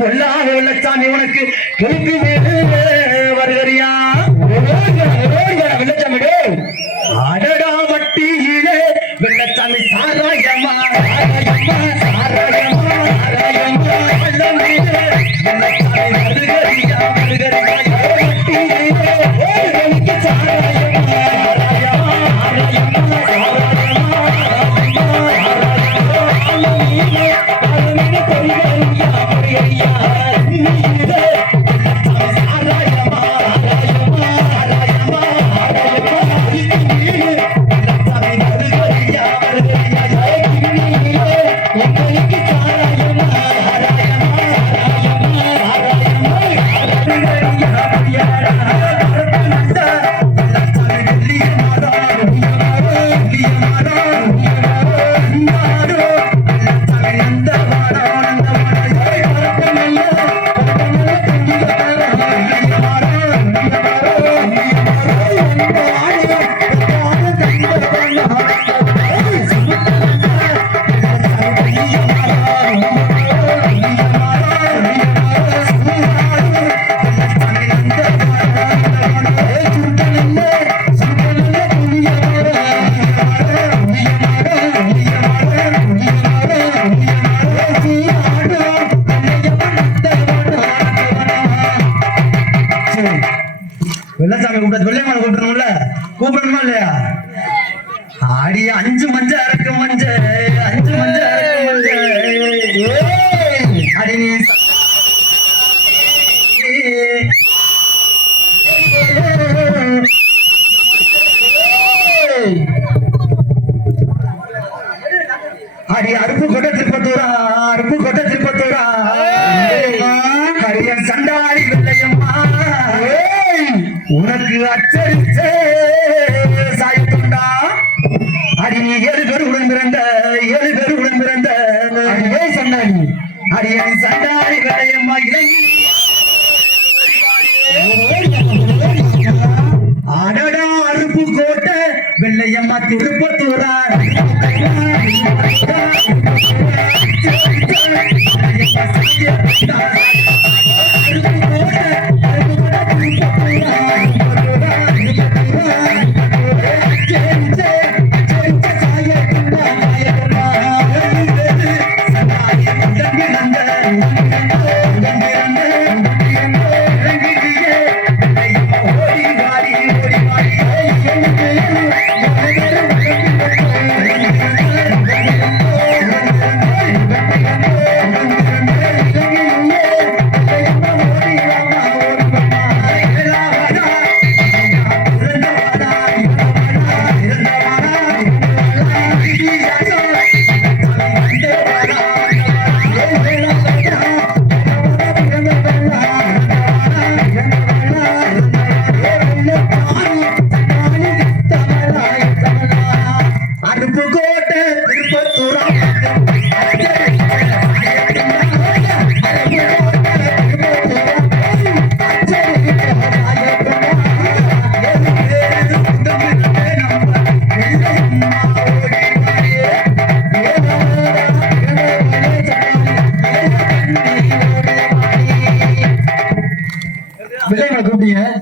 வெள்ளச்சாமி உனக்கு கிழக்கு வருகிறியா வெள்ளச்சாமி அடடா வட்டியிலே வெள்ளச்சாமி சாராயமா சாராயமா சாராயமா வெள்ளச்சாமி வருகிறியா வட்டியிலே வெள்ளச்சாமி கூப்பிட்டு வெள்ளையம்மா கூப்பிடணும்ல கூப்பிடணுமா இல்லையா ஆடி 5 மஞ்ச அரைக்கு மஞ்ச 5 மஞ்ச அரைக்கு மஞ்ச அடி நீ அடி அருப்பு கொட்டை திருப்பத்தூரா அடியன் சண்டாடி வெள்ளையம்மா உனக்கு அச்சரிச்சே சாய்த்துண்டா அடி நீ 7 பேருடன் பிறந்த அடியே சண்டாடி அடியன் சண்டாடி வெள்ளையம்மா அடடா அருப்பு கோட்டை வெள்ளையம்மா திருப்பத்தூரா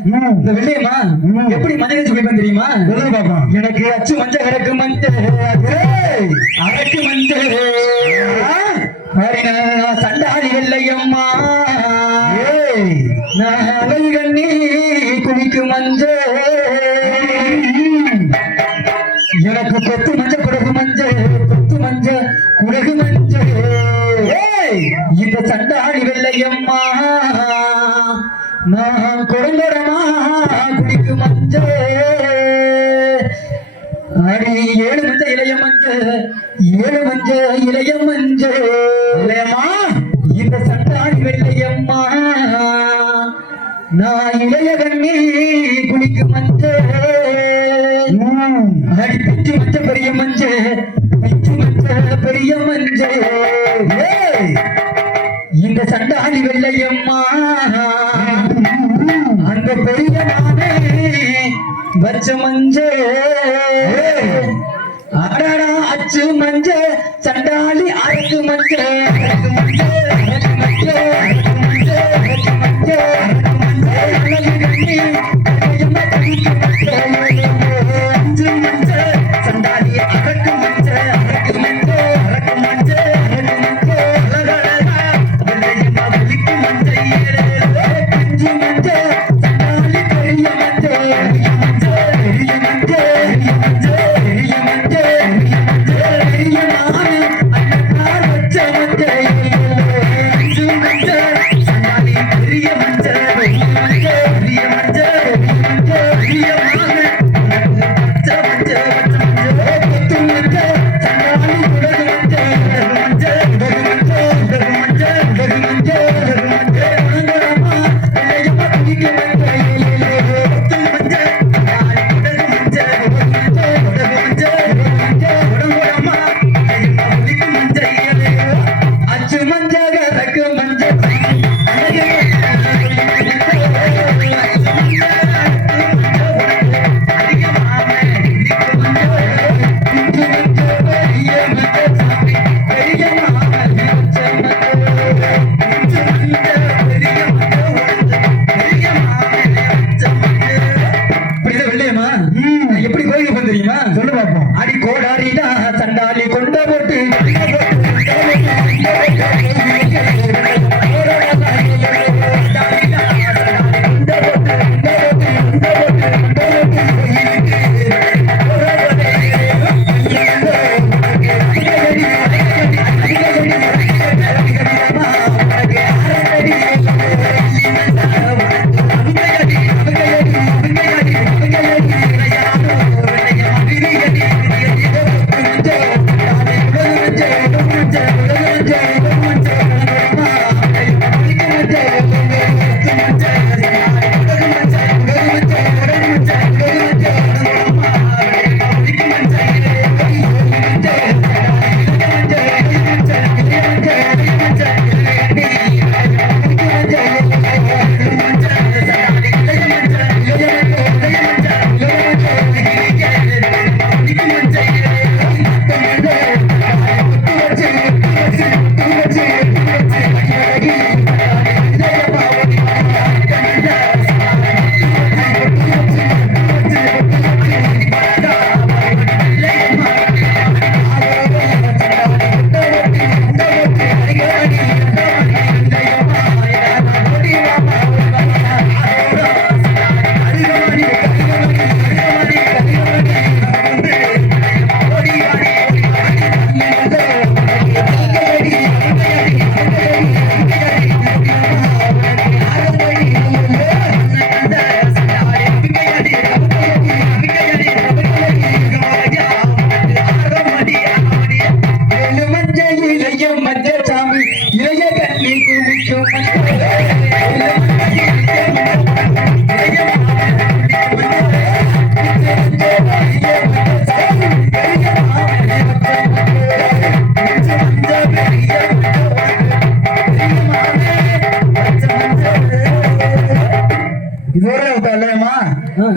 இந்த வெள்ளையம்மா எப்படி மஞ்சள் வச்சு குடிப்பேன் தெரியுமா? எனக்கு அச்சு மஞ்சள் கிடக்கு மஞ்சள் அரைக்கு மஞ்சள் சண்டாடி வெள்ளையம்மா கண்ணி குளிக்கு மஞ்சள் எனக்கு கொத்து மஞ்சள் குடகு மஞ்சள் குடகு மஞ்சள் இந்த சண்டாடி வெள்ளையம்மா நான் குழந்தரமா குடிக்கு மஞ்சள் அடி 7 மஞ்சள் இளைய மஞ்சள் இளையம்மா இந்த சண்டாடி வெள்ளையம்மா நான் இளைய கண்ணி குடிக்கு மஞ்சள் அடி பிச்சு மஞ்சள் பெரிய மஞ்சள் இந்த சண்டாடி வெள்ளையம்மா அந்த பெரிய மானே வச்ச மஞ்சள் அடடா அச்சு மஞ்சள் சண்டாளி அரைக்கு மஞ்சள் எப்படி கோயில் தெரியுமா? சொல்லு பாப்போம். அடி கோடாரிடா சண்டாலி கொண்ட போட்டு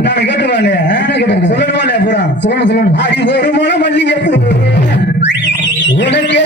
நான் கேட்டுருவானே சொல்லணுமா இல்லையா? பூரா சொல்லணும். அடி ஒரு முளை மல்லிகை பூ உனக்கே